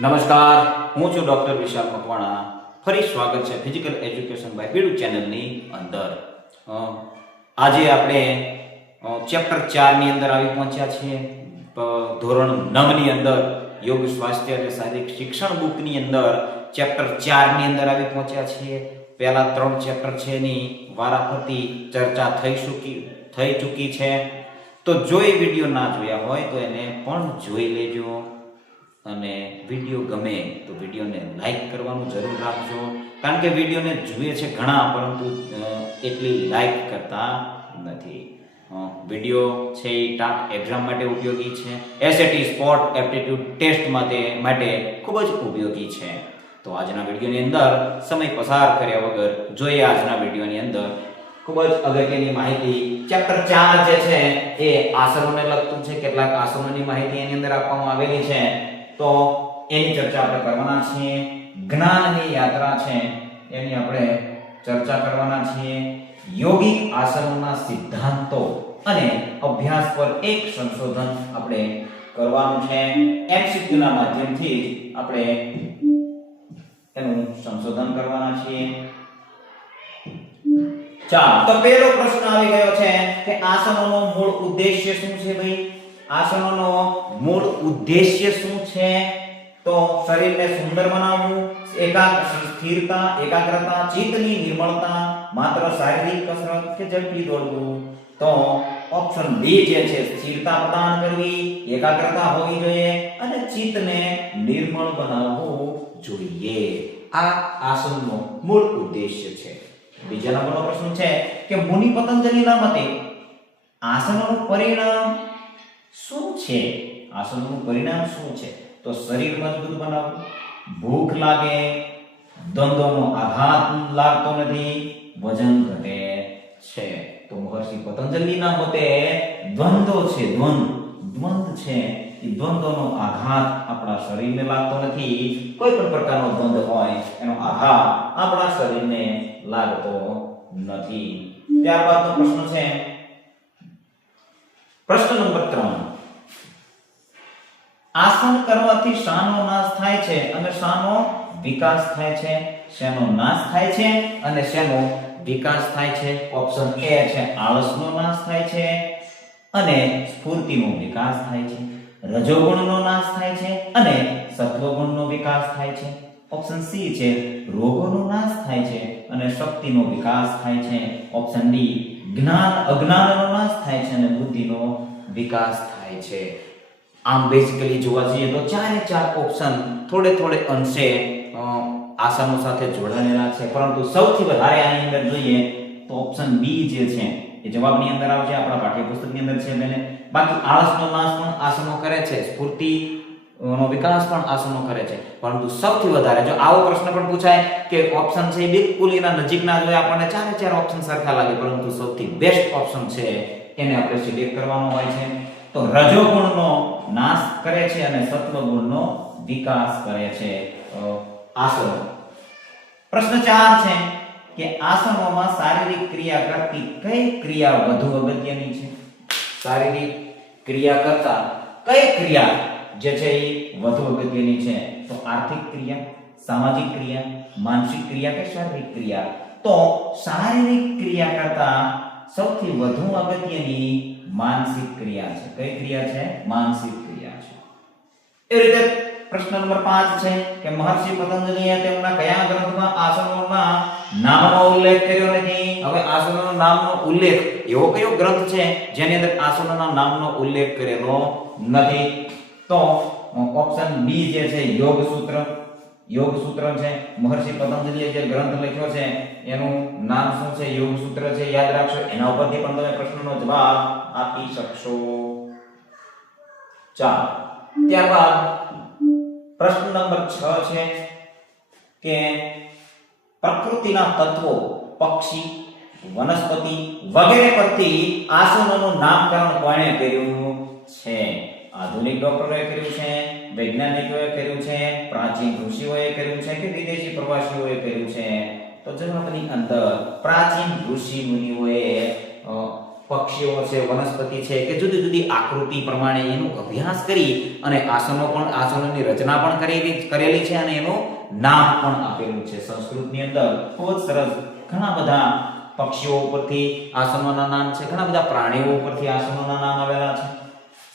નમસ્કાર, હું છું ડોક્ટર વિશાલ મકવાણા. ફરી સ્વાગત છે ફિઝિકલ એજ્યુકેશન બાય બીડુ ચેનલની અંદર. આજે આપણે ચેપ્ટર ચારની અંદર આવી પહોંચ્યા છીએ. ધોરણ નવની અંદર યોગ, સ્વાસ્થ્ય અને શારીરિક શિક્ષણ બુકની અંદર ચેપ્ટર ચારની અંદર આવી પહોંચ્યા છીએ. પહેલા ત્રણ ચેપ્ટર છે એની વારાફરતી ચર્ચા થઈ ચૂકી થઈ ચૂકી છે. તો જો એ વીડિયો ના જોયા હોય તો એને પણ જોઈ લેજો. અને વીડિયો ગમે તો વિડીયોને લાઈક કરવાનું જરૂર રાખજો. કારણ કે વિડીયોને જુએ છે ઘણા, પરંતુ એટલી લાઈક કરતા નથી. વીડિયો છે એ ટાટ એક્ઝામ માટે ઉપયોગી છે. એસએટી સ્પોર્ટ એપ્ટિટ્યૂડ ટેસ્ટ માટે માટે ખૂબ જ ઉપયોગી છે. તો આજના વિડીયોની અંદર સમય પસાર કર્યા વગર જોઈએ આજના વિડીયોની અંદર. ખૂબ જ અગત્યની માહિતી. ચેપ્ટર ચાર જે છે એ આસનોને લગતું છે. કેટલાક આસનોની માહિતી એની અંદર આપવામાં આવેલી છે. તો એની ચર્ચા આપણે કરવાના છીએ. જ્ઞાનની યાત્રા છે, એની આપણે ચર્ચા કરવાના છીએ. યોગિક આસનોના સિદ્ધાંતો અને અભ્યાસ પર એક સંશોધન આપણે કરવાનું છે. એમસીક્યુના માધ્યમથી આપણે એનું સંશોધન કરવાના છીએ. ચાલો, તો પહેલો પ્રશ્ન આવી ગયો છે કે આસનોનો મૂળ ઉદ્દેશ્ય શું છે ભાઈ? આસનોનો મૂળ ઉદ્દેશ્ય શું છે? તો શરીરને સુંદર બનાવવું એકાગ્ર સ્થિરતા, એકાગ્રતા, ચિત્તની નિર્મળતા, માત્ર શારીરિક કસરત કે ઝડપી દોડવું. તો ઓપ્શન બી જે છે, સ્થિરતા પ્રદાન કરવી, એકાગ્રતા હોવી જોઈએ અને ચિત્તને નિર્મળ બનાવવું જોઈએ. આ આસનનો મૂળ ઉદ્દેશ્ય છે. બીજા નંબરનો પ્રશ્ન છે કે મુનિ પતંજલિના મતે આસનોનું પરિણામ શું છે? આસનોનું પરિણામ શું છે? તો શરીર મજબૂત બનાવવું ભૂખ લાગે દ્વંદ્વનો આઘાત લાગતો નથી, વજન ઘટે છે. તો મહર્ષિ પતંજલિના મતે દ્વંદ્વ છે, દ્વંદ. દ્વંદ છે એ દ્વંદ્વનો આઘાત આપણા શરીરને લાગતો નથી. કોઈ પણ પ્રકારનો દ્વંદ હોય, એનો આઘાત આપણા શરીરને લાગતો નથી. ત્યારબાદનો પ્રશ્ન છે. પ્રશ્ન નંબર ત્રણ. આસન કરવાથી શાનો નાશ થાય છે અને શાનો વિકાસ થાય છે. શેનો નાશ થાય છે અને શેનો વિકાસ થાય છે? ઓપ્શન એ છે. આળસનો નાશ થાય છે અને સ્ફૂર્તિનો વિકાસ થાય છે. રજોગુણનો નાશ થાય છે અને સત્વગુણનો વિકાસ થાય છે. ઓપ્શન સી છે. રોગોનો નાશ થાય છે અને શક્તિનો વિકાસ થાય છે. ઓપ્શન ડી જ્ઞાન, અજ્ઞાનનો નાશ થાય છે અને બુદ્ધિનો વિકાસ થાય છે. આમ બેઝિકલી જોવા જઈએ તો ચારે ચાર ઓપ્શન થોડે થોડે અંશે આસામો સાથે જોડાયેલા છે. પરંતુ સૌથી વધારે આની અંદર જોઈએ તો ઓપ્શન બી જે છે, એ જવાબની અંદર આવશે, આપણા પાઠ્યપુસ્તકની અંદર છે બેને. બાકી આળસનો નાશ પણ આસનો કરે છે, સ્ફૂર્તિ નો વિકાસ પણ આસનો કરે છે. પરંતુ સૌથી વધારે જો આવો પ્રશ્ન પણ પૂછાય કે ઓપ્શન છે બિલકુલ એના નજીકના જોઈએ આપણને ચારે ચાર ઓપ્શન સરખા લાગે, પરંતુ સૌથી બેસ્ટ ઓપ્શન છે એને આપણે સિલેક્ટ કરવાનો હોય છે. તો રજોગુણનો નાશ કરે છે અને સત્વગુણનો વિકાસ કરે છે. આસનો. પ્રશ્ન 4 છે કે આસનોમાં શારીરિક ક્રિયા કરતી કઈ ક્રિયા વધુ અગત્યની છે? શારીરિક ક્રિયા કરતા કઈ ક્રિયા જે છે એ વધુ અગત્યની છે? તો આર્થિક ક્રિયા, સામાજિક ક્રિયા, માનસિક ક્રિયા કે શારીરિક ક્રિયા? તો શારીરિક ક્રિયા કરતા સૌથી વધુ અગત્યની માનસિક ક્રિયા છે. કઈ ક્રિયા છે? માનસિક ક્રિયા છે. એ રીતે પ્રશ્ન નંબર 5 છે કે મહર્ષિ પતંજલિએ તેમના કયા ગ્રંથમાં આસનોના નામનો ઉલ્લેખ કર્યો નથી? હવે આસનોના નામનો ઉલ્લેખ એવો કયો ગ્રંથ છે જેની અંદર આસનોના નામનો ઉલ્લેખ કરેલો નથી? તો ઓપ્શન બી જે છે યોગ સૂત્ર યોગ સૂત્ર છે. મહર્ષિ પતંજલિએ જે ગ્રંથ લખ્યો છે, એનું નામ શું છે? યોગ સૂત્ર છે. યાદ રાખશો, એના ઉપરથી પણ તમે પ્રશ્નનો જવાબ આપી શકશો. ચાલો, ત્યારબાદ પ્રશ્ન નંબર 6 છે કે પ્રકૃતિના તત્વો, પક્ષી, વનસ્પતિ વગેરે પરથી આસનોનું નામકરણ કોણે કર્યું છે? આધુનિક ડોક્ટરોએ કર્યું છે, વૈજ્ઞાનિકોએ કર્યું છે, પ્રાચીન ઋષિઓએ કર્યું છે કે વિદેશી પ્રવાસીઓએ કર્યું છે. તો જવાબની અંદર પ્રાચીન ઋષિ મુનિઓએ પક્ષીઓ છે, વનસ્પતિ છે કે જુદી જુદી આકૃતિ પ્રમાણે એનો અભ્યાસ કરી અને આસનો પણ, આસનોની રચના પણ કરેલી કરેલી છે અને એનું નામ પણ આપેલું છે. સંસ્કૃતની અંદર ખૂબ જ સરસ ઘણા બધા પક્ષીઓ ઉપરથી આસનોના નામ છે, ઘણા બધા પ્રાણીઓ ઉપરથી આસનોના નામ આવેલા છે.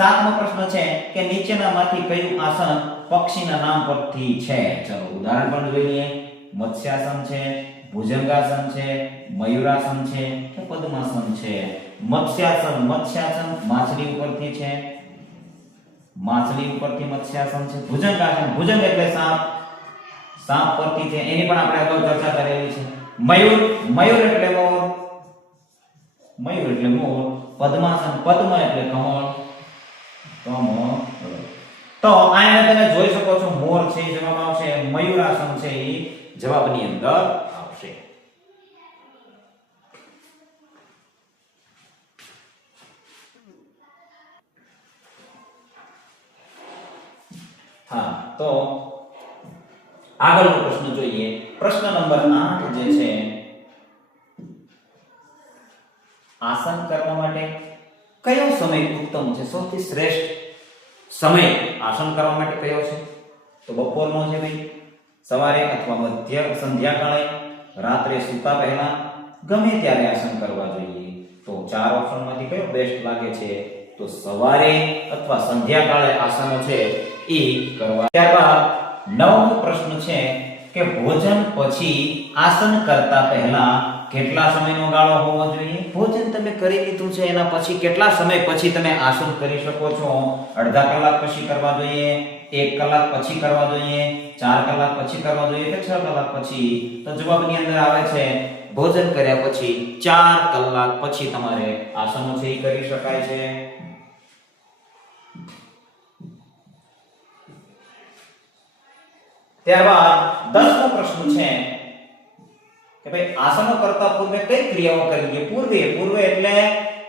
સાતમો પ્રશ્ન છે કે નીચેનામાંથી કયું આસન પક્ષીના નામ પરથી છે? ચલો ઉદાહરણ પણ જોઈ લઈએ. મત્સ્યાસન છે, ભુજંગાસન છે, મયુરાસન છે કે પદ્માસન છે? મત્સ્યાસન મત્સ્યાસન માછલી ઉપરથી છે. માછલી ઉપરથી મત્સ્યાસન છે. ભુજંગાસન, ભુજંગ એટલે સાપ. સાપ પરથી છે. એની પણ આપણે અગાઉ ચર્ચા કરેલી છે. મયુર મયુર એટલે મોર. મયુર એટલે મોર. પદ્માસન, પદ્મ એટલે કમળ. તો અહીંયા તમે જોઈ શકો છો મોર છે જવાબ આવશે મયુરાસન છે એ જવાબની અંદર આવશે. હા, તો આગળનો પ્રશ્ન જોઈએ. પ્રશ્ન નંબર 8 જે છે, આસન કરવા માટે કયો સમય ઉત્તમ છે. સૌથી શ્રેષ્ઠ સમય આસન કરવા માટે કયો છે? તો બપોરનો છે ભાઈ. સવારે અથવા મધ્ય, સંધ્યાકાળે, રાત્રે સૂતા પહેલા ગમે ત્યારે આસન કરવા જોઈએ. તો ચાર ઓપ્શનમાંથી કયો બેસ્ટ લાગે છે? તો સવારે અથવા સંધ્યાકાળે આસનો છે એ કરવા. ત્યારબાદ નવમો પ્રશ્ન છે કે ભોજન પછી આસન કરતા પહેલા કેટલા સમયનો ગાળો હોવો જોઈએ? ભોજન તમે કરી લીધું છે, એના પછી કેટલા સમય પછી તમે આસન કરી શકો છો? અડધા કલાક પછી કરવા જોઈએ, એક કલાક પછી કરવા જોઈએ, ચાર કલાક પછી કરવા જોઈએ કે છ કલાક પછી? તો જવાબની અંદર આવે છે, ભોજન કર્યા પછી ચાર કલાક પછી તમારે આસનો છે એ કરી શકાય છે. ત્યારબાદ દસમો પ્રશ્ન છે કે ભાઈ આસનો કરતા પૂર્વે કઈ ક્રિયાઓ કરવી જોઈએ પૂર્વે પૂર્વે એટલે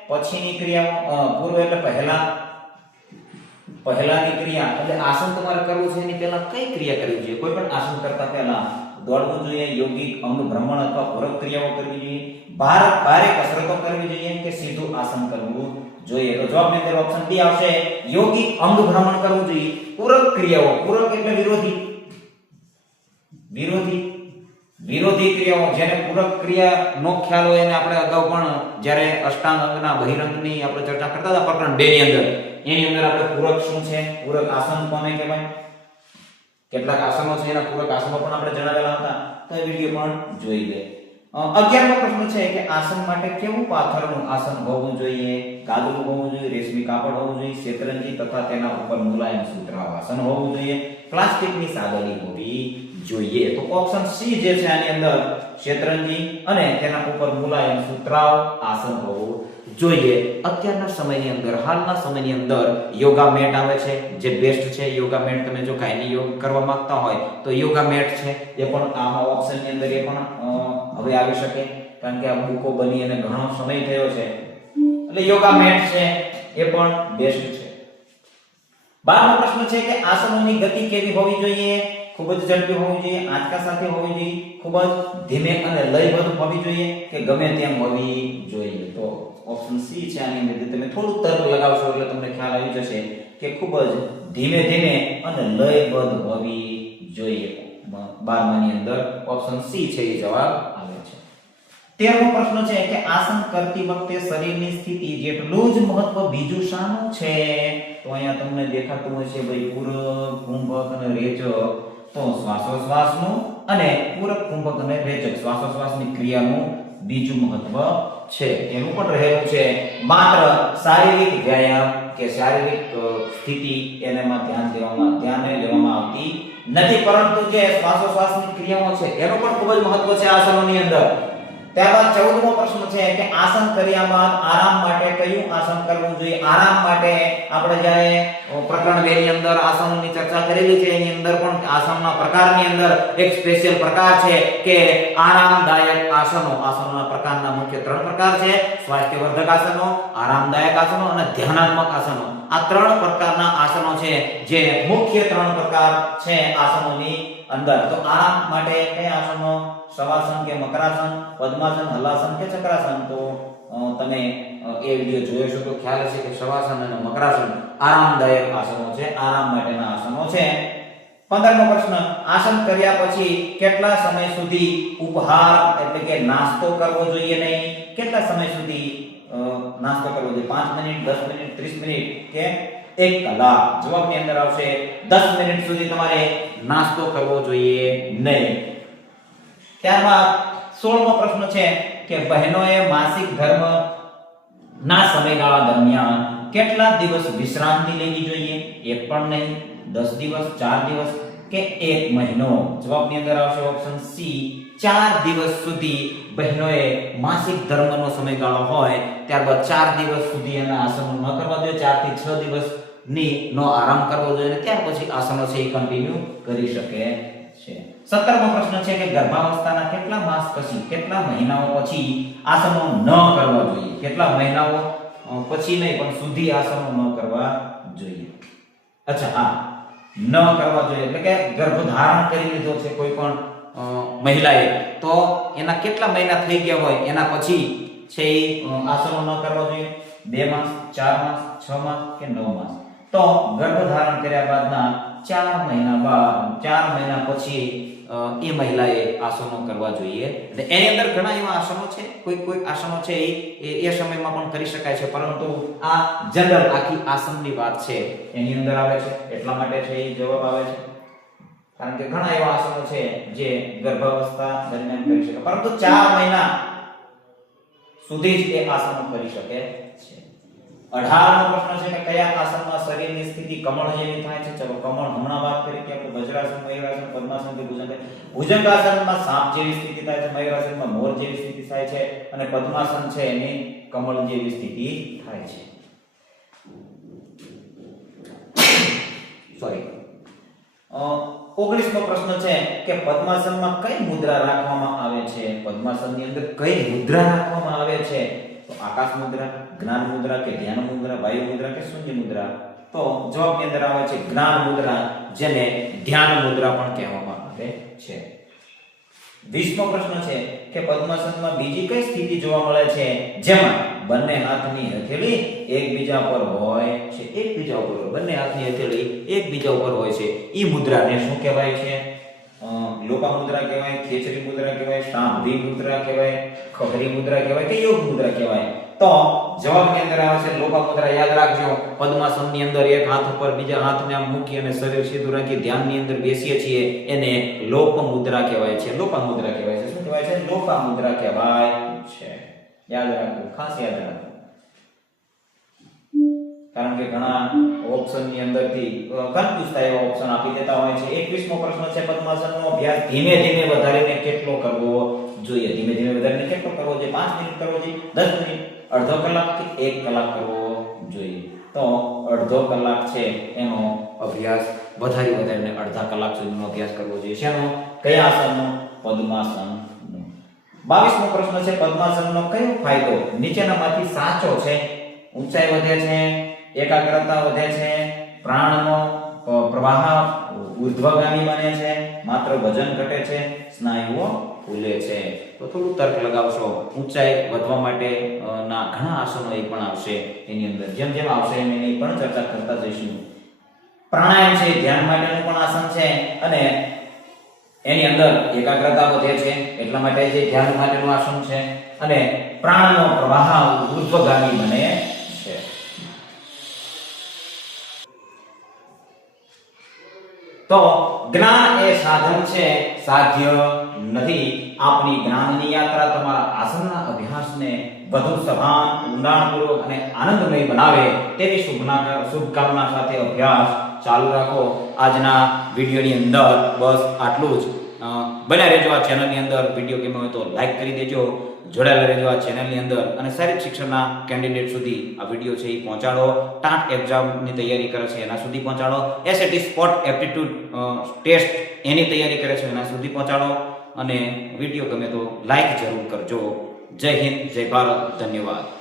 પછીની ક્રિયાઓ પૂર્વે એટલે પહેલા. પહેલાની ક્રિયા, એટલે આસન તમારે કરવું છે એની પહેલા કઈ ક્રિયા કરવી જોઈએ? કોઈ પણ આસન કરતા પહેલા દોડવું જોઈએ, યોગિક, અંગ ભ્રમણ અથવા પૂરક ક્રિયાઓ કરવી જોઈએ. ભાર, ભારે કસરતો કરવી જોઈએ કે સીધું આસન કરવું જોઈએ. તો જવાબની અંદર ઓપ્શન ડી આવશે. યોગિક અંગ ભ્રમણ કરવું જોઈએ. પૂરક ક્રિયાઓ, પૂરક એટલે વિરોધી. વિરોધી. વિરોધી ક્રિયાઓ જેને પૂરક ક્રિયા નો ખ્યાલ હોય એને આપણે અગાઉ પણ જ્યારે અષ્ટાંગ અંગના બહિરંગની આપણે ચર્ચા કરતા હતા પ્રકરણ 2 ની અંદર, એની અંદર આપણે પૂરક શું છે? પૂરક આસન કોને કહેવાય? કેટલાક આસનો છે, એના પૂરક આસનો પણ આપણે જણાવેલા હતા. તો એ વીડિયો પણ જોઈ લે. અગિયારમો પ્રશ્ન છે કે આસન માટે કેવું પાથરનું આસન હોવું જોઈએ? ગાદલું હોવું જોઈએ, રેશમી કાપડ હોવું જોઈએ, શેતરંજી તથા તેના ઉપર મુલાયમ સુતરાવ આસન હોવું જોઈએ? પ્લાસ્ટિકની સાદડી હોવી જોઈએ. તો ઓપ્શન સી જે છે આની અંદર, શેતરંજી અને તેના ઉપર મુલાયમ સુતરાવ આસન હોવું જોઈએ. અત્યારના સમયની અંદર, હાલના સમયની અંદર યોગા મેટ આવે છે. જે બેસ્ટ છે યોગા મેટ, તમે જો કાંઈ યોગ કરવા માંગતા હોય, તો યોગા મેટ છે. એ પણ આમાં ઓપ્શનની અંદર એ પણ હવે આવી શકે. કારણ કે આ બુકો બની અને ઘણો સમય થયો છે. એટલે યોગા મેટ છે, એ પણ બેસ્ટ છે. બારમો પ્રશ્ન છે કે આસનોની ગતિ કેવી હોવી જોઈએ? ખૂબ જ ઝડપી હોવી જોઈએ, આંચકા સાથે હોવી જોઈએ, ખૂબ જ ધીમે અને લયબદ્ધ હોવી જોઈએ કે ગમે તેમ હોવી જોઈએ? તો ઓપ્શન સી છે, આની અંદર તમે થોડું તર્ક લગાવશો એટલે તમને ખ્યાલ આવી જશે કે ખૂબ જ ધીમે ધીમે અને લયબદ્ધ હોવી જોઈએ. બારમાની અંદર ઓપ્શન સી છે એ જવાબ. તેરમો પ્રશ્ન છે કે આસન કરતી વખતે શરીરની સ્થિતિ જેટલું જ મહત્વ, બીજું શાનું છે? તો અહીંયા તમને દેખાતું હશે ભાઈ, પૂરક, કુંભક અને રેચક. તો શ્વાસોશ્વાસનું અને પૂરક, કુંભક અને રેચક. શ્વાસોશ્વાસની ક્રિયાનું બીજું મહત્વ છે. એનું પણ રહેલું છે. માત્ર શારીરિક વ્યાયામ કે શારીરિક સ્થિતિ એનામાં ધ્યાન દેવામાં, ધ્યાને લેવામાં આવતી નથી. પરંતુ જે શ્વાસોશ્વાસની ક્રિયાઓ છે, એનું પણ ખૂબ જ મહત્વ છે આસનોની અંદર. ત્યારબાદ ચૌદમો પ્રશ્ન છે કે આસન કર્યા બાદ આરામ માટે કયું આસન કરવું જોઈએ? આરામ માટે આપણે જ્યારે પ્રકરણ 2 ની અંદર આસનોની ચર્ચા કરેલી છે, એની અંદર પણ આસનના પ્રકારની અંદર એક સ્પેશિયલ પ્રકાર છે કે આરામદાયક આસનો. આસનોના પ્રકારના મુખ્ય ત્રણ પ્રકાર છે. સ્વાસ્થ્યવર્ધક આસનો, આરામદાયક આસનો અને ધ્યાનાત્મક આસનો. આ ત્રણ પ્રકારના આસનો છે. જે મુખ્ય ત્રણ પ્રકાર છે આસનોની. અંદર. તો આરામ માટે કયા આસનો? શવાસન કે મકરાસન? પદ્માસન, હલાસન કે ચક્રાસન? તો તમે એ વિડિયો જોઈ શકો. ખ્યાલ હશે કે શવાસન અને મકરાસન આરામદાયક આસનો છે, આરામ માટેના આસનો છે. પંદરમો પ્રશ્ન. આસન કર્યા પછી કેટલા સમય સુધી ઉપહાર એટલે કે નાસ્તો કરવો જોઈએ નહીં? કેટલા સમય સુધી નાસ્તો કરવો જોઈએ? પાંચ મિનિટ, દસ મિનિટ, ત્રીસ મિનિટ કે એક કલાક. જવાબની અંદર આવશે દસ મિનિટ સુધી તમારે નાસ્તો કરવો જોઈએ નહીં. ત્યારબાદ સોળમો પ્રશ્ન છે કે બહેનોએ માસિક ધર્મ ના સમયગાળા દરમિયાન કેટલા દિવસ વિશ્રાંતિ લેવી જોઈએ? એક પણ નહીં, દસ દિવસ, ચાર દિવસ કે એક મહિનો? જવાબની અંદર આવશે ઓપ્શન સી ચાર દિવસ સુધી બહેનોએ માસિક ધર્મનો સમયગાળો હોય, ત્યારબાદ ચાર દિવસ સુધી એના આસનો ન કરવા દે. ચારથી છ દિવસ ની નો આરામ કરવો જોઈએ અને ત્યાર પછી આસનો છે એ કન્ટિન્યુ કરી શકે છે. સત્તરમો પ્રશ્ન છે કે ગર્ભાવસ્થાના કેટલા માસ પછી, કેટલા મહિનાઓ પછી આસનો ન કરવા જોઈએ? કેટલા મહિનાઓ પછી નહીં, પણ સુધી આસનો ન કરવા જોઈએ? અચ્છા, હા. ન કરવા જોઈએ, એટલે કે ગર્ભધારણ કરી લીધો છે કોઈ પણ મહિલાએ, તો એના કેટલા મહિના થઈ ગયા હોય? એના પછી છે એ આસનો ન કરવા જોઈએ? બે માસ, ચાર માસ, છ માસ કે નવ માસ? તો ગર્ભધારણ કર્યા બાદના ચાર મહિના બાદ, ચાર મહિના પછી એ મહિલાએ આસનો કરવા જોઈએ. એટલે એની અંદર ઘણા એવા આસનો છે. કોઈ કોઈ આસનો છે એ- એ સમયમાં પણ કરી શકાય છે. પરંતુ આ જનરલ આખી આસનની વાત છે. એની અંદર આવે છે. એટલા માટે છે એ જવાબ આવે છે. કારણ કે ઘણા એવા આસનો છે જે ગર્ભાવસ્થા દરમિયાન કરી શકે. પરંતુ ચાર મહિના સુધી જ એ આસનો કરી શકે. છે નો પ્રશ્ન છે કે કયા આસનમાં શરીરની સ્થિતિ કમળ જેવી થાય છે? ચલો, કમળ હમણાં વાત કરી કે આપણે વજ્રાસન, મયુરાસન, પદ્માસન કે ભુજંગ ભુજંગાસનમાં સાપ જેવી સ્થિતિ થાય છે, મયુરાસનમાં મોર જેવી સ્થિતિ થાય છે અને પદ્માસન છે એની કમળ જેવી સ્થિતિ થાય છે. સોરી ઓગણીસમો પ્રશ્ન છે કે પદ્માસનમાં કઈ મુદ્રા રાખવામાં આવે છે? પદ્માસનની અંદર કઈ મુદ્રા રાખવામાં આવે છે? આકાશ મુદ્રા, જ્ઞાન મુદ્રા કે ધ્યાન મુદ્રા, વાયુ મુદ્રા કે શૂન્ય મુદ્રા? તો જવાબની અંદર આવે છે જ્ઞાન મુદ્રા, જેને ધ્યાન મુદ્રા પણ કહેવામાં આવે છે. વીસમો પ્રશ્ન છે કે પદ્માસનમાં બીજી કઈ સ્થિતિ જોવા મળે છે? જેમાં બંને હાથની હથેળી એકબીજા પર હોય છે. એકબીજા ઉપર. બંને હાથની હથેળી એકબીજા ઉપર હોય છે. ઈ મુદ્રાને શું કહેવાય છે? લોપા મુદ્રા કહેવાય, ખેચરી મુદ્રા કહેવાય સાંભળી મુદ્રા કહેવાય ખબરી મુદ્રા કહેવાય કે યોગ મુદ્રા કહેવાય. તો જવાબની અંદર આવશે લોપા મુદ્રા યાદ રાખજો. પદ્માસનની અંદર એક હાથ ઉપર બીજા હાથને આમ મૂકી અને શરીર સીધું રાખી ધ્યાનની અંદર બેસીએ છીએ. એને લોપ મુદ્રા કહેવાય છે. લોપા મુદ્રા કહેવાય છે. શું કહેવાય છે? લોપા મુદ્રા કહેવાય છે. યાદ રાખજો. ખાસ યાદ રાખજો. કારણ કે ઘણા ઓપ્શનની અંદરથી કન્ફ્યુઝ થાય એવા ઓપ્શન આપી દેતા હોય છે. 21મો પ્રશ્ન છે, પદ્માસનનો અભ્યાસ ધીમે ધીમે વધારીને કેટલો કરવો જોઈએ? ધીમે ધીમે વધારીને કેટલો કરવો જોઈએ? 5 મિનિટ કરવો જોઈએ? 10 મિનિટ? અડધો કલાક કે 1 કલાક કરવો જોઈએ? તો અડધો કલાક છે, એનો અભ્યાસ વધારી વધારીને અડધા કલાક સુધીનો અભ્યાસ કરવો જોઈએ. શેનો? કયા આસનનો પદ્માસન બાવીસમો પ્રશ્ન છે, પદ્માસનનો કયો ફાયદો નીચેનામાંથી સાચો છે, ઊંચાઈ વધે છે એકાગ્રતા વધે છે, પ્રાણનો પ્રવાહ ઉર્ધ્વગામી બને છે, માત્ર વજન ઘટે છે, સ્નાયુઓ ફૂલે છે. તો થોડું તર્ક લગાવશો. ઊંચાઈ વધવા માટે ના, ઘણા આસનો એ પણ આવશે એની અંદર. જેમ જેમ આવશે એમ એની પણ ચર્ચા કરતા જઈશું. પ્રાણાયામ છે, ધ્યાન માટેનું પણ આસન છે અને એની અંદર એકાગ્રતા વધે છે, એટલા માટે જે ધ્યાન માટેનું આસન છે અને પ્રાણનો પ્રવાહ ઉર્ધ્વગામી બને તો જ્ઞાન એ સાધન છે, સાધ્ય નથી. આપણી જ્ઞાનની યાત્રા તમારા આસનના અભ્યાસને વધુ સભાન, ઊંડાણપૂર્વક અને આનંદમય બનાવે તેવી શુભના શુભકામના સાથે અભ્યાસ ચાલુ રાખો. આજના વિડીયોની અંદર બસ આટલું જ. બન્યા રહેજો આ ચેનલની અંદર. વીડિયો ગેમ હોય તો લાઈક કરી દેજો. જોડાયેલા રહેજો આ ચેનલની અંદર. અને શારીરિક શિક્ષણના કેન્ડિડેટ સુધી આ વીડિયો છે એ પહોંચાડો. ટાટ એક્ઝામની તૈયારી કરે છે એના સુધી પહોંચાડો. એસએટી સ્પોટ એપ્ટિટ્યુડ ટેસ્ટ એની તૈયારી કરે છે એના સુધી પહોંચાડો. અને વીડિયો ગમે તો લાઈક જરૂર કરજો. જય હિન્દ, જય ભારત, ધન્યવાદ.